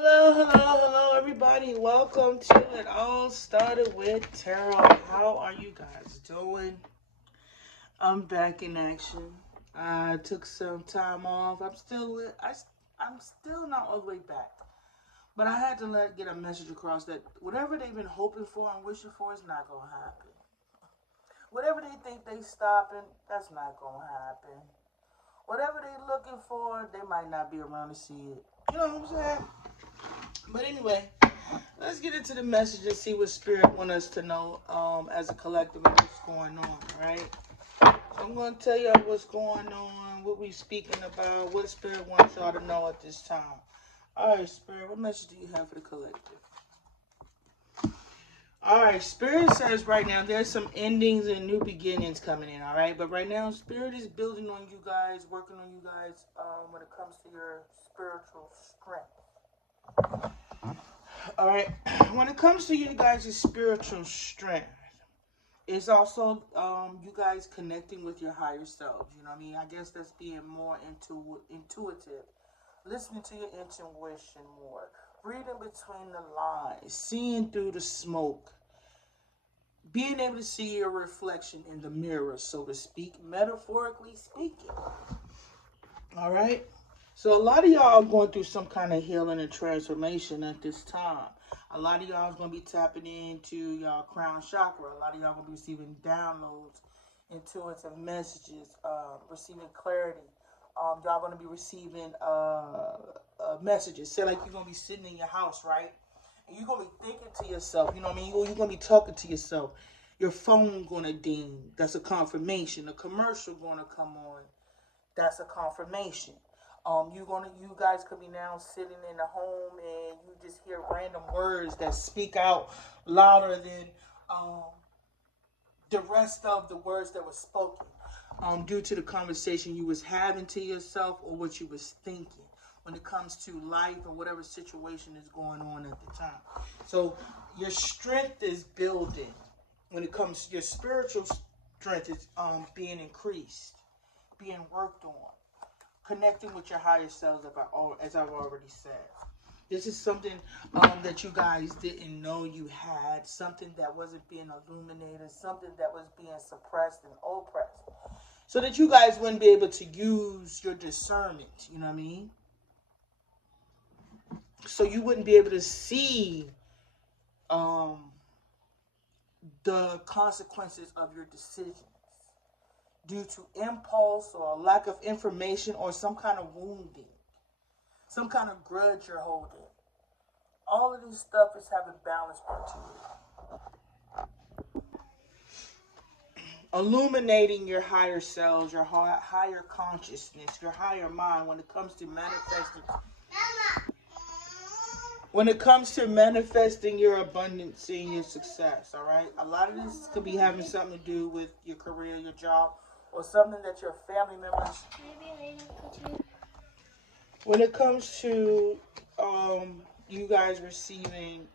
Hello, everybody. Welcome to It All Started with Tarot. How are you guys doing? I'm back in action. I took some time off. I'm still not all the way back. But I had to get a message across that whatever they've been hoping for and wishing for is not going to happen. Whatever they think they stopping, that's not going to happen. Whatever they looking for, they might not be around to see it. You know what I'm saying? But anyway, let's get into the message and see what Spirit want us to know as a collective and what's going on, right? So I'm going to tell y'all what's going on, what we speaking about, what Spirit wants y'all to know at this time. All right, Spirit, what message do you have for the collective? All right, Spirit says right now there's some endings and new beginnings coming in, all right? But right now, Spirit is building on you guys, working on you guys when it comes to your spiritual strength. All right, when it comes to you guys' spiritual strength, it's also you guys connecting with your higher selves. You know what I mean? I guess that's being more intuitive, listening to your intuition more, reading between the lines, seeing through the smoke, being able to see your reflection in the mirror, so to speak, metaphorically speaking. All right? So a lot of y'all are going through some kind of healing and transformation at this time. A lot of y'all is going to be tapping into y'all crown chakra. A lot of y'all going to be receiving downloads, intuitive messages, receiving clarity. Y'all going to be receiving messages. Say like you're going to be sitting in your house, right? And you're going to be thinking to yourself, you know what I mean? You're going to be talking to yourself. Your phone going to ding. That's a confirmation. A commercial going to come on. That's a confirmation. You guys could be now sitting in a home and you just hear random words that speak out louder than the rest of the words that were spoken, due to the conversation you was having to yourself or what you was thinking when it comes to life or whatever situation is going on at the time. So your strength is building. When it comes to your spiritual strength is being increased, being worked on, connecting with your higher selves, as I've already said. This is something that you guys didn't know you had, something that wasn't being illuminated, something that was being suppressed and oppressed, so that you guys wouldn't be able to use your discernment, you know what I mean? So you wouldn't be able to see the consequences of your decisions due to impulse or a lack of information or some kind of wounding, some kind of grudge you're holding. All of this stuff is having balance to it. Illuminating your higher selves, your higher consciousness, your higher mind when it comes to manifesting. When it comes to manifesting your abundance and your success, all right? A lot of this could be having something to do with your career, your job, or something that your family members. When it comes to you guys receiving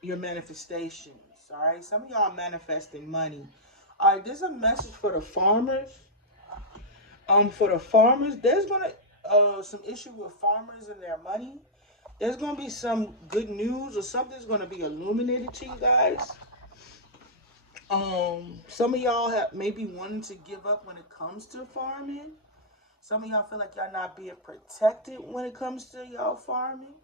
your manifestations, all right? Some of y'all manifesting money. All right, there's a message for the farmers. There's gonna some issue with farmers and their money. There's gonna be some good news or something's gonna be illuminated to you guys. Some of y'all have maybe wanting to give up when it comes to farming. Some of y'all feel like y'all not being protected when it comes to y'all farming.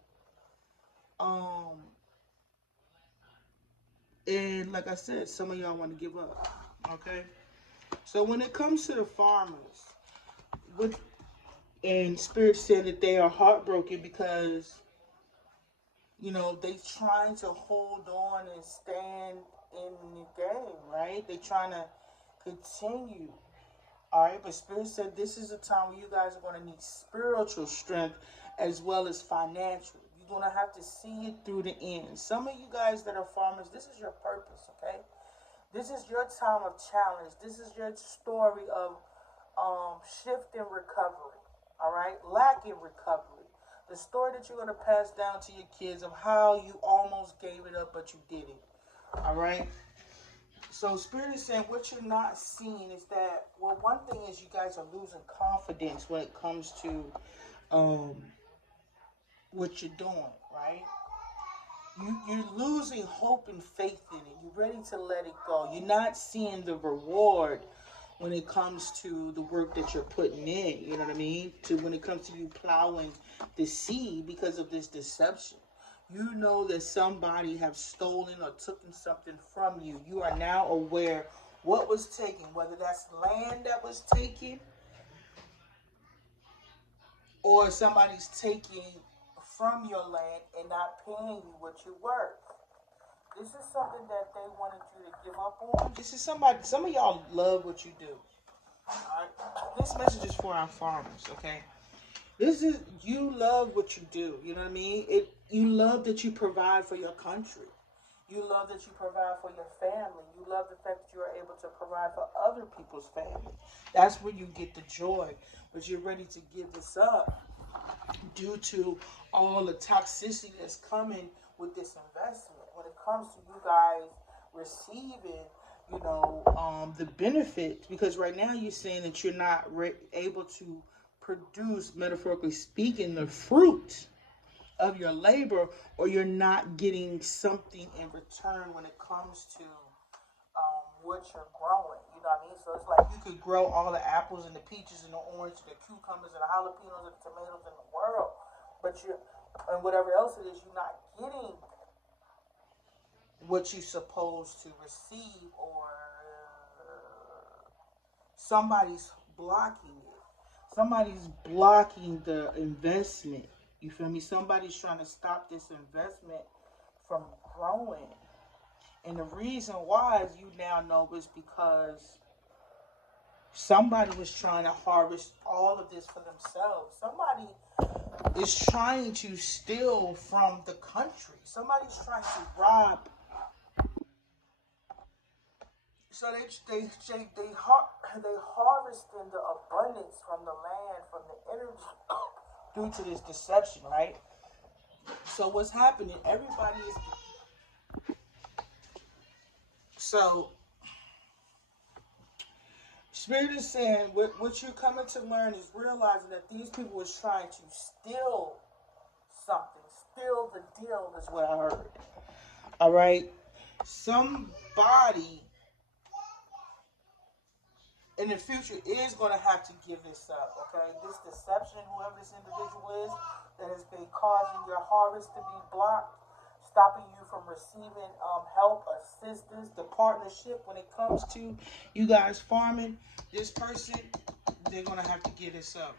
And like I said, some of y'all want to give up. Okay. So when it comes to the farmers, and Spirit said that they are heartbroken because, you know, they trying to hold on and stand in the game, right? They trying to continue. All right, but Spirit said this is a time where you guys are going to need spiritual strength as well as financial. You're going to have to see it through the end. Some of you guys that are farmers, this is your purpose, okay? This is your time of challenge. This is your story of shift and recovery, all right? Lack in recovery. The story that you're going to pass down to your kids of how you almost gave it up, but you didn't, all right? So Spirit is saying what you're not seeing is that, well, one thing is you guys are losing confidence when it comes to what you're doing, right? You're losing hope and faith in it. You're ready to let it go. You're not seeing the reward when it comes to the work that you're putting in. You know what I mean? To when it comes to you plowing the seed because of this deception. You know that somebody have stolen or taken something from you. You are now aware what was taken, whether that's land that was taken or somebody's taking from your land and not paying you what you're worth. This is something that they wanted you to give up on. This is somebody. Some of y'all love what you do. All right? This message is for our farmers. Okay. This is you love what you do. You know what I mean? You love that you provide for your country. You love that you provide for your family. You love the fact that you are able to provide for other people's family. That's where you get the joy. But you're ready to give this up due to all the toxicity that's coming with this investment. When it comes to you guys receiving, the benefits, because right now you're saying that you're not able to produce, metaphorically speaking, the fruit of your labor, or you're not getting something in return when it comes to what you're growing. You know what I mean? So it's like you could grow all the apples and the peaches and the orange and the cucumbers and the jalapenos and the tomatoes in the world, but and whatever else it is, you're not getting what you're supposed to receive, or somebody's blocking it. Somebody's blocking the investment. You feel me? Somebody's trying to stop this investment from growing. And the reason why, as you now know, is because somebody was trying to harvest all of this for themselves. Somebody is trying to steal from the country. Somebody's trying to rob. So they harvesting the abundance from the land, from the energy, due to this deception, right? So what's happening? Everybody is. So Spirit is saying what you're coming to learn is realizing that these people was trying to steal something, steal the deal is what I heard. All right, somebody in the future is going to have to give this up. Okay, this deception, whoever this individual is, that has been causing your harvest to be blocked, stopping you from receiving help, assistance, the partnership when it comes to you guys farming. This person, they're going to have to give this up.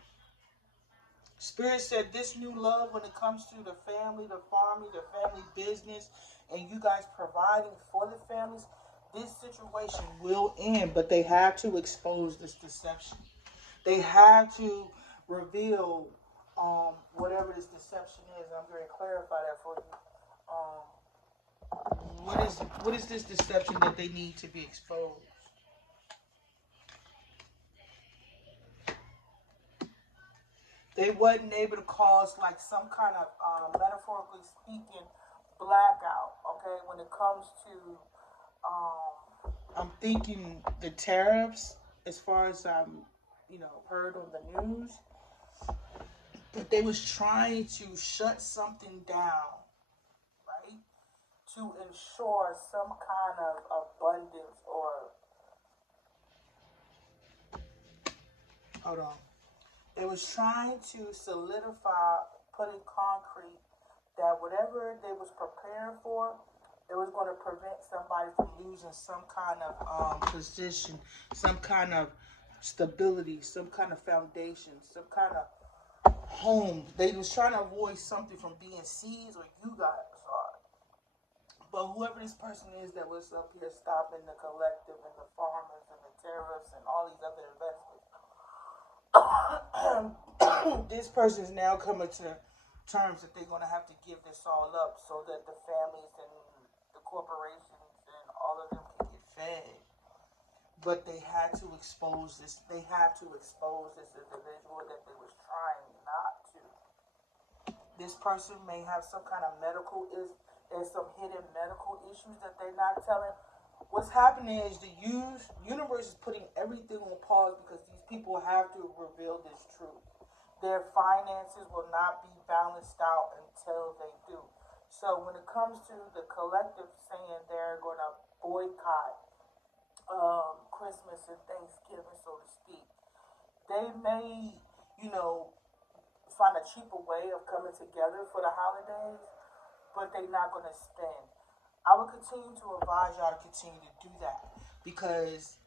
Spirit said this new love when it comes to the family, the farming, the family business, and you guys providing for the families, this situation will end, but they have to expose this deception. They have to reveal whatever this deception is. I'm going to clarify that for you. What is this deception that they need to be exposed? They wasn't able to cause like some kind of metaphorically speaking blackout. Okay, when it comes to I'm thinking the tariffs, as far as heard on the news, but they was trying to shut something down, right? To ensure some kind of abundance, or hold on. They was trying to solidify, put in concrete that whatever they was preparing for, it was going to prevent somebody from losing some kind of position, some kind of stability, some kind of foundation, some kind of home. They was trying to avoid something from being seized, or you guys are. But whoever this person is that was up here stopping the collective and the farmers and the tariffs and all these other investors, this person is now coming to terms that they're going to have to give this all up so that the families and the corporations and all of them can get fed. But they had to expose this. They have to expose this individual that they was trying not to. This person may have some kind of there's some hidden medical issues that they're not telling. What's happening is the universe is putting everything on pause because these people have to reveal this truth. Their finances will not be balanced out until they do. So when it comes to the collective saying they're going to boycott Christmas and Thanksgiving, so to speak, they may, you know, find a cheaper way of coming together for the holidays, but they're not going to spend. I would continue to advise y'all to continue to do that because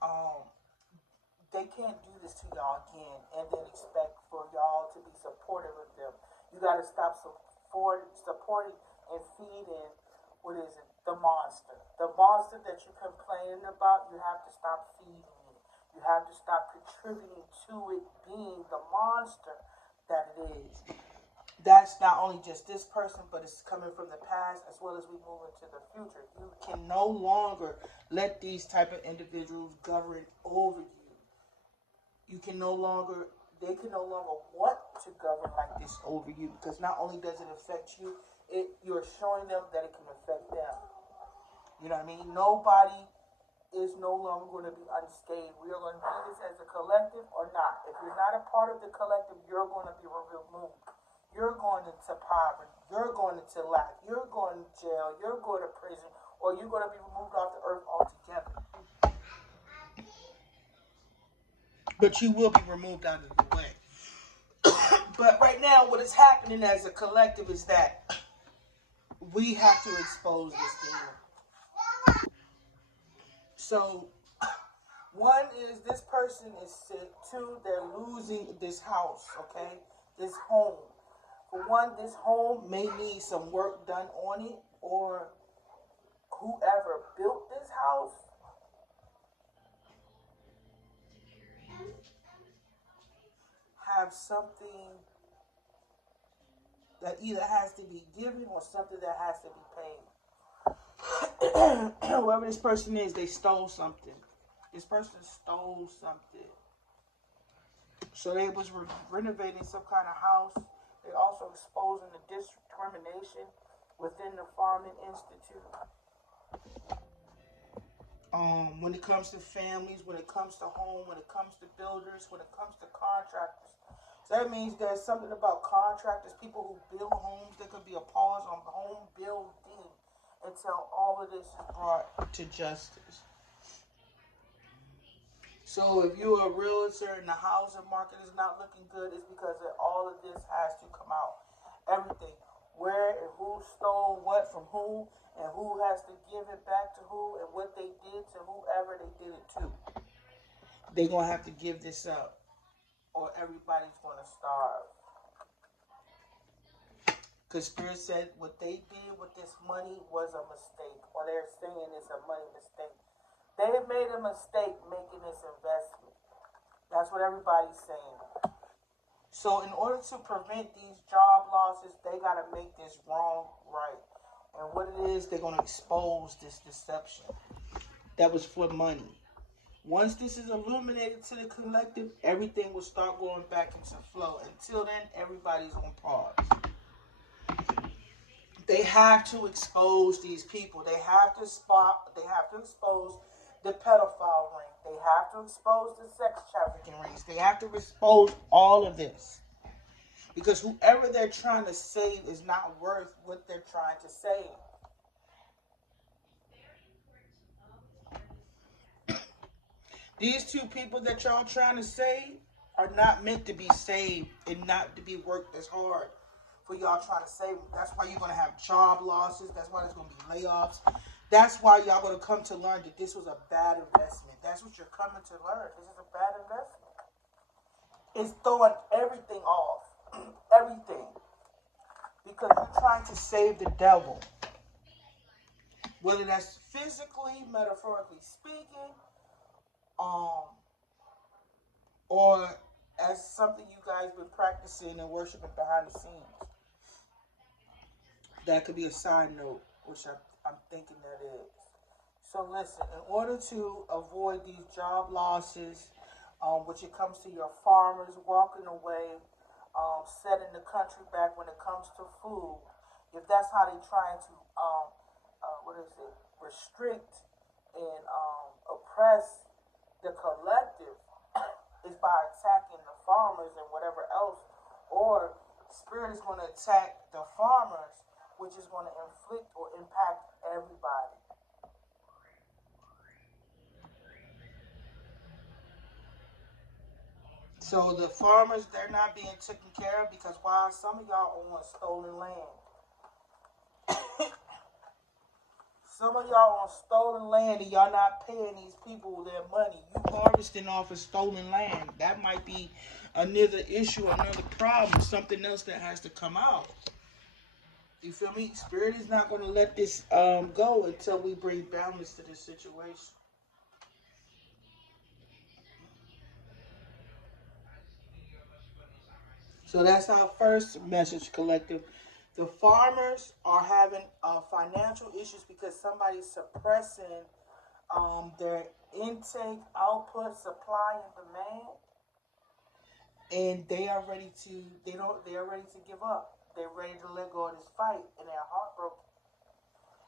they can't do this to y'all again and then expect for y'all to be supportive of them. You got to stop supporting and feeding, what is it, the monster. The monster that you're complaining about, you have to stop feeding it. You have to stop contributing to it being the monster that it is. That's not only just this person, but it's coming from the past as well as we move into the future. You can no longer let these type of individuals govern over you. You can no longer, they can no longer want to govern like this over you because not only does it affect you, you're showing them that it can affect them. You know what I mean? Nobody is no longer going to be unscathed. We are going to do this as a collective or not. If you're not a part of the collective, you're going to be removed. You're going into poverty. You're going into lack. You're going to jail. You're going to prison. Or you're going to be removed off the earth altogether. But you will be removed out of the way. But right now, what is happening as a collective is that we have to expose this thing. So, one is this person is sick. Two, they're losing this house, okay? This home. For one, this home may need some work done on it, or whoever built this house have something that either has to be given or something that has to be paid. Whoever this person is, they stole something. This person stole something. So they was renovating some kind of house. They also exposing the discrimination within the Farming Institute. When it comes to families, when it comes to home, when it comes to builders, when it comes to contractors. So that means there's something about contractors, people who build homes. There could be a pause on home building until all of this is brought to justice. So if you're a realtor and the housing market is not looking good, it's because all of this has to come out. Everything. Where and who stole what from who, and who has to give it back to who, and what they did to whoever they did it to. They're going to have to give this up, or everybody's going to starve. Because Spirit said what they did with this money was a mistake, or they're saying it's a money mistake. They have made a mistake making this investment. That's what everybody's saying. So in order to prevent these job losses, they got to make this wrong right. And what it is, they're going to expose this deception that was for money. Once this is illuminated to the collective, everything will start going back into flow. Until then, everybody's on pause. They have to expose these people. They have to expose the pedophile ring. They have to expose the sex trafficking rings. They have to expose all of this. Because whoever they're trying to save is not worth what they're trying to save. These two people that y'all trying to save are not meant to be saved and not to be worked as hard for y'all trying to save them. That's why you're going to have job losses. That's why there's going to be layoffs. That's why y'all going to come to learn that this was a bad investment. That's what you're coming to learn. This is a bad investment. It's throwing everything off. Everything. Because you're trying to save the devil. Whether that's physically, metaphorically speaking, or as something you guys been practicing and worshiping behind the scenes. That could be a side note, which I'm thinking that is. So listen, in order to avoid these job losses, which it comes to your farmers walking away, setting the country back when it comes to food, if that's how they're trying to, restrict and oppress the collective, is by attacking the farmers and whatever else Or spirit is going to attack the farmers, which is going to inflict or impact everybody. So the farmers, they're not being taken care of because while some of y'all own stolen land, some of y'all on stolen land and y'all not paying these people their money. You harvesting off of stolen land. That might be another issue, another problem, something else that has to come out. You feel me? Spirit is not going to let this go until we bring balance to this situation. So that's our first message, collective. The farmers are having financial issues because somebody's suppressing their intake, output, supply, and demand, and they are ready to give up. They're ready to let go of this fight, and they're heartbroken,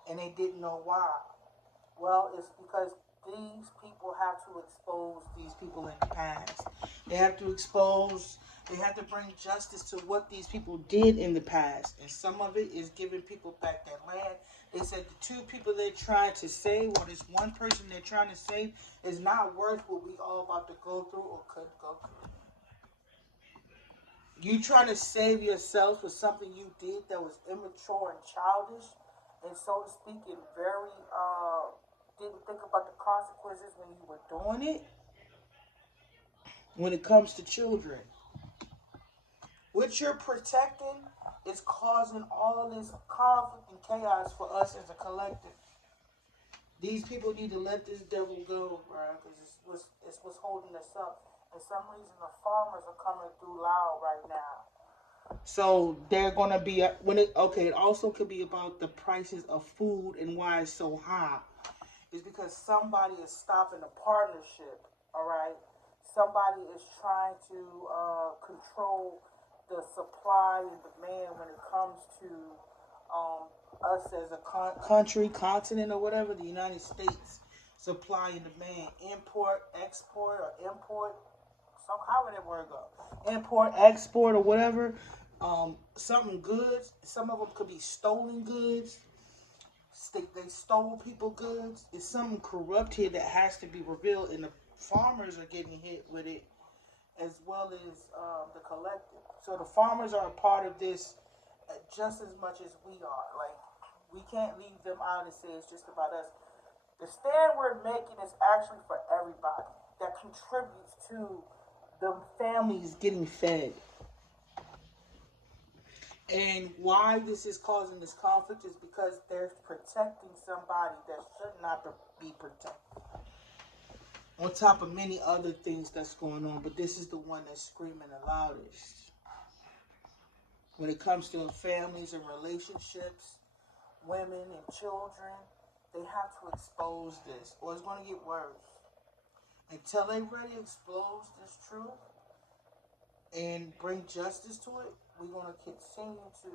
and they didn't know why. Well, it's because these people have to expose these people in the past. They have to expose, they have to bring justice to what these people did in the past. And some of it is giving people back their land. They said the two people they're trying to save, or this one person they're trying to save, is not worth what we all about to go through or could go through. You trying to save yourself for something you did that was immature and childish, and so to speak, and very didn't think about the consequences when you were doing it. When it comes to children, what you're protecting is causing all this conflict and chaos for us as a collective. These people need to let this devil go, bro, because it's what's holding us up. For some reason, the farmers are coming through loud right now. So they're gonna be when it okay. It also could be about the prices of food and why it's so high. It's because somebody is stopping a partnership. All right, somebody is trying to control the supply and demand when it comes to us as a country, continent, or whatever. The United States supply and demand, import, export, or import. Some however that word go, import, export, or whatever. Something goods. Some of them could be stolen goods. They stole people goods. It's something corrupt here that has to be revealed, and the farmers are getting hit with it as well as the collective. So the farmers are a part of this just as much as we are. Like we can't leave them out and say it's just about us. The stand we're making is actually for everybody that contributes to the families getting fed. And why this is causing this conflict is because they're protecting somebody that should not be protected. On top of many other things that's going on, but this is the one that's screaming the loudest. When it comes to families and relationships, women and children, they have to expose this, or it's going to get worse. Until they really expose this truth and bring justice to it, we're going to continue to,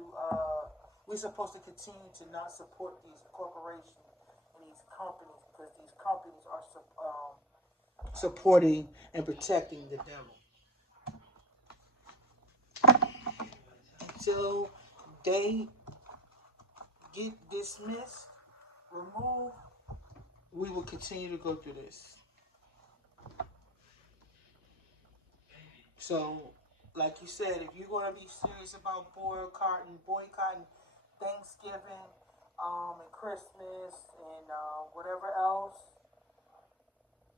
we're supposed to continue to not support these corporations and these companies because these companies are supporting and protecting the devil. Until they get dismissed, removed, we will continue to go through this. So, like you said, if you're going to be serious about boycotting Thanksgiving and Christmas and whatever else,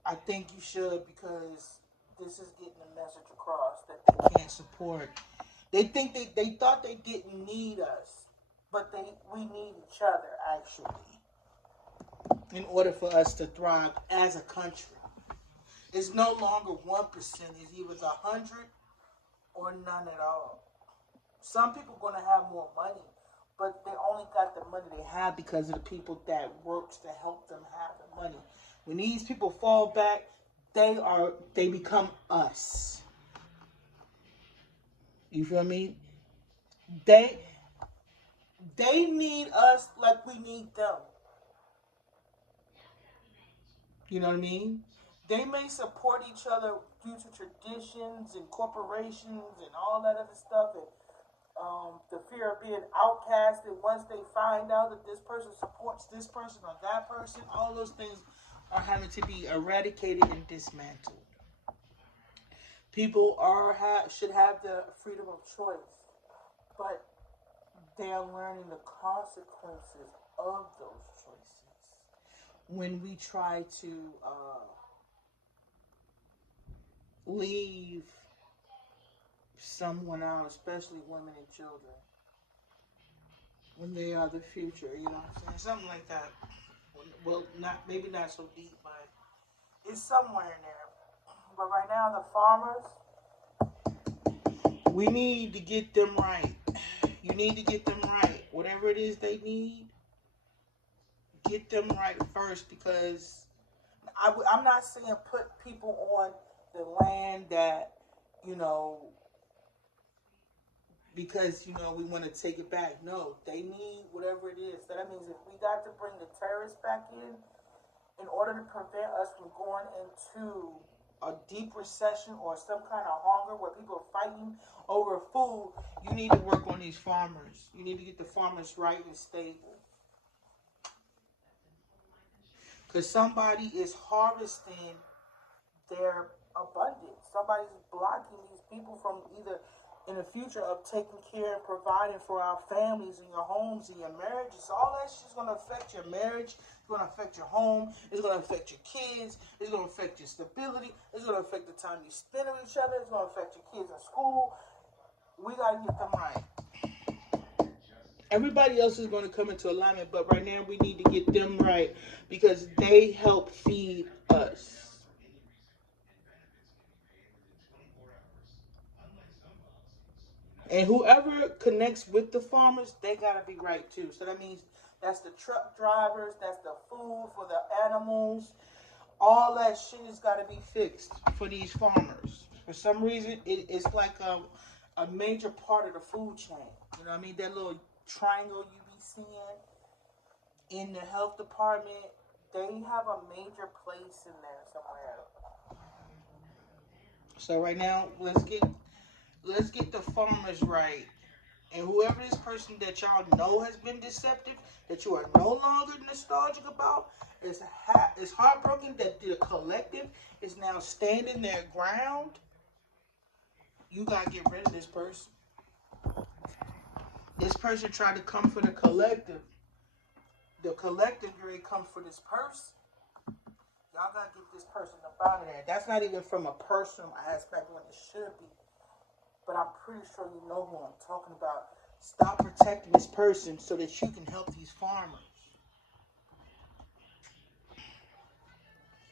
I think you should because this is getting a message across that they can't support. They think they thought they didn't need us, but we need each other actually in order for us to thrive as a country. It's no longer 1%. It's either 100 or none at all. Some people are going to have more money, but they only got the money they have because of the people that works to help them have the money. When these people fall back, they become us. You feel me? They they need us like we need them. You know what I mean? They may support each other due to traditions and corporations and all that other stuff, and the fear of being outcasted once they find out that this person supports this person or that person. All those things are having to be eradicated and dismantled. People should have the freedom of choice, but they are learning the consequences of those choices when we try to leave someone out, especially women and children, when they are the future. You know what I'm saying? Something like that. Well, not maybe not so deep, but it's somewhere in there. But right now, the farmers, we need to get them right. You need to get them right. Whatever it is they need, get them right first, because I'm not saying put people on the land that, you know, because, you know, we want to take it back. No, they need whatever it is. So that means if we got to bring the terrorists back in order to prevent us from going into a deep recession or some kind of hunger where people are fighting over food, you need to work on these farmers. You need to get the farmers right and stable. Because somebody is harvesting their abundance. Somebody's blocking these people from either in the future of taking care and providing for our families and your homes and your marriages. All that shit's going to affect your marriage. It's going to affect your home. It's going to affect your kids. It's going to affect your stability. It's going to affect the time you spend with each other. It's going to affect your kids in school. We got to get them right. Everybody else is going to come into alignment, but right now we need to get them right because they help feed us. And whoever connects with the farmers, they gotta be right too. So that means that's the truck drivers, that's the food for the animals. All that shit has got to be fixed for these farmers. For some reason, it's like a major part of the food chain. You know what I mean? That little triangle you be seeing in the health department, they have a major place in there somewhere. So right now, let's get the farmers right. And whoever this person that y'all know has been deceptive, that you are no longer nostalgic about, is heartbroken that the collective is now standing their ground. You gotta get rid of this person. This person tried to come for the collective. The collective grade comes for this person. Y'all gotta get this person up out of there. That's not even from a personal aspect when it should be. But I'm pretty sure you know who I'm talking about. Stop protecting this person so that you can help these farmers.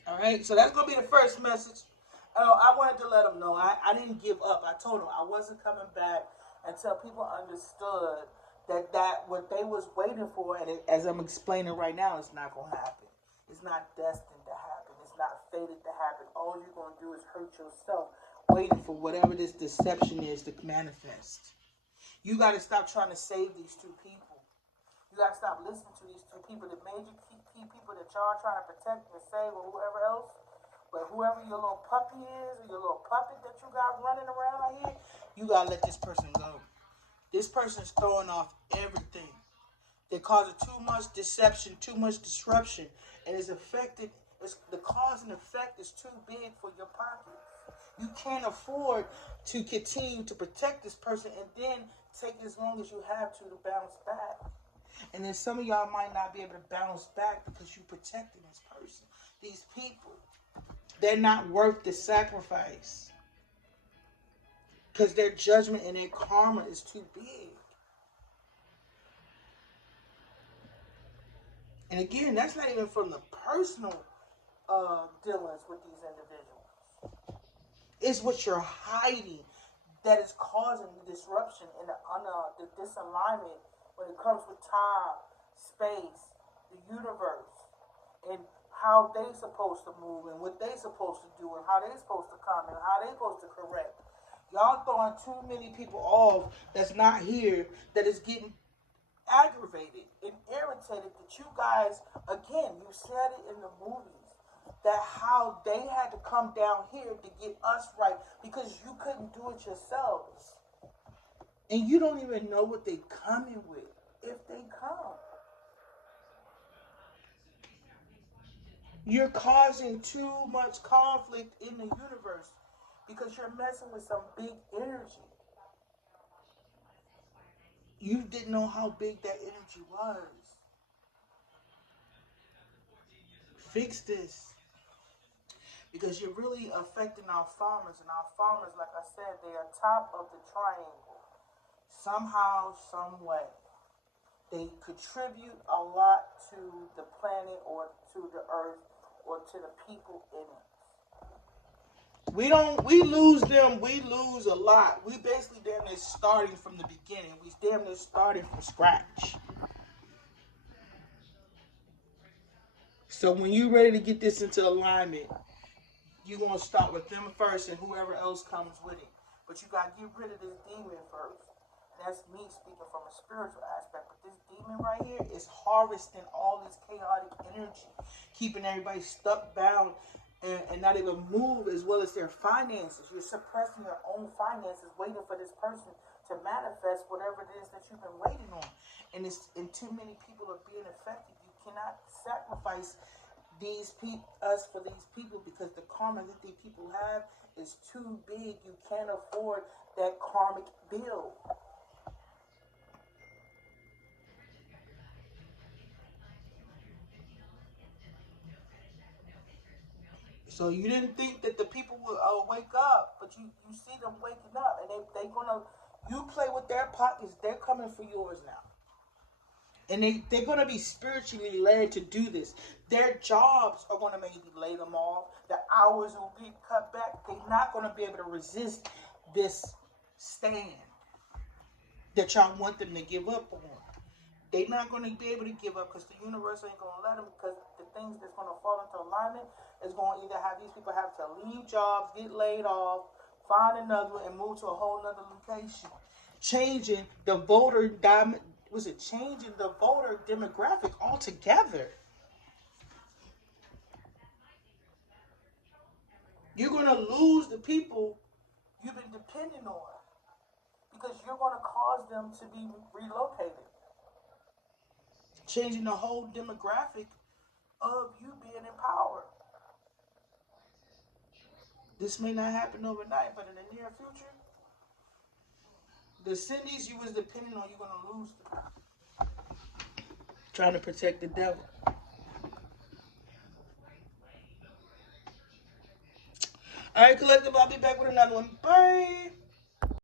All right, so that's going to be the first message. I wanted to let them know I didn't give up. I told them I wasn't coming back until people understood that what they was waiting for, and as I'm explaining right now, it's not going to happen. It's not destined to happen. It's not fated to happen. All you're going to do is hurt yourself waiting for whatever this deception is to manifest. You got to stop trying to save these two people. You got to stop listening to these two people, the major key people that y'all trying to protect and save, or whoever else. But whoever your little puppy is, or your little puppet that you got running around out here, you got to let this person go. This person's throwing off everything. They're causing too much deception, too much disruption, and it's affected. The cause and effect is too big for your pocket. You can't afford to continue to protect this person and then take as long as you have to bounce back. And then some of y'all might not be able to bounce back because you're protecting this person. These people, they're not worth the sacrifice because their judgment and their karma is too big. And again, that's not even from the personal dealings with these individuals. It's what you're hiding that is causing the disruption and the disalignment when it comes with time, space, the universe, and how they supposed to move and what they supposed to do and how they supposed to come and how they supposed to correct. Y'all throwing too many people off that's not here, that is getting aggravated and irritated that you guys, again, you said it in the movies, that how they had to come down here to get us right because you couldn't do it yourselves. And you don't even know what they coming with if they come. You're causing too much conflict in the universe because you're messing with some big energy. You didn't know how big that energy was. Fix this. Because you're really affecting our farmers. And our farmers, like I said, they are top of the triangle. Somehow, some way. They contribute a lot to the planet or to the earth or to the people in it. We lose them, we lose a lot. We basically damn near starting from the beginning. We damn near starting from scratch. So when you're ready to get this into alignment, you're going to start with them first and whoever else comes with it. But you got to get rid of this demon first. That's me speaking from a spiritual aspect. But this demon right here is harvesting all this chaotic energy, keeping everybody stuck, bound, and not even move as well as their finances. You're suppressing your own finances, waiting for this person to manifest whatever it is that you've been waiting on. And too many people are being affected. You cannot sacrifice us for these people because the karma that these people have is too big. You can't afford that karmic bill. So you didn't think that the people would wake up, but you see them waking up, and they gonna, you play with their pockets, they're coming for yours now. And they're going to be spiritually led to do this. Their jobs are going to maybe lay them off. The hours will be cut back. They're not going to be able to resist this stand that y'all want them to give up on. They're not going to be able to give up because the universe ain't going to let them, because the things that's going to fall into alignment is going to either have these people have to leave jobs, get laid off, find another one, and move to a whole nother location. Changing the voter changing the voter demographic altogether. You're going to lose the people you've been depending on because you're going to cause them to be relocated. Changing the whole demographic of you being in power. This may not happen overnight, but in the near future, the Cindy's you was depending on, you're going to lose them. Trying to protect the devil. All right, collective, I'll be back with another one. Bye.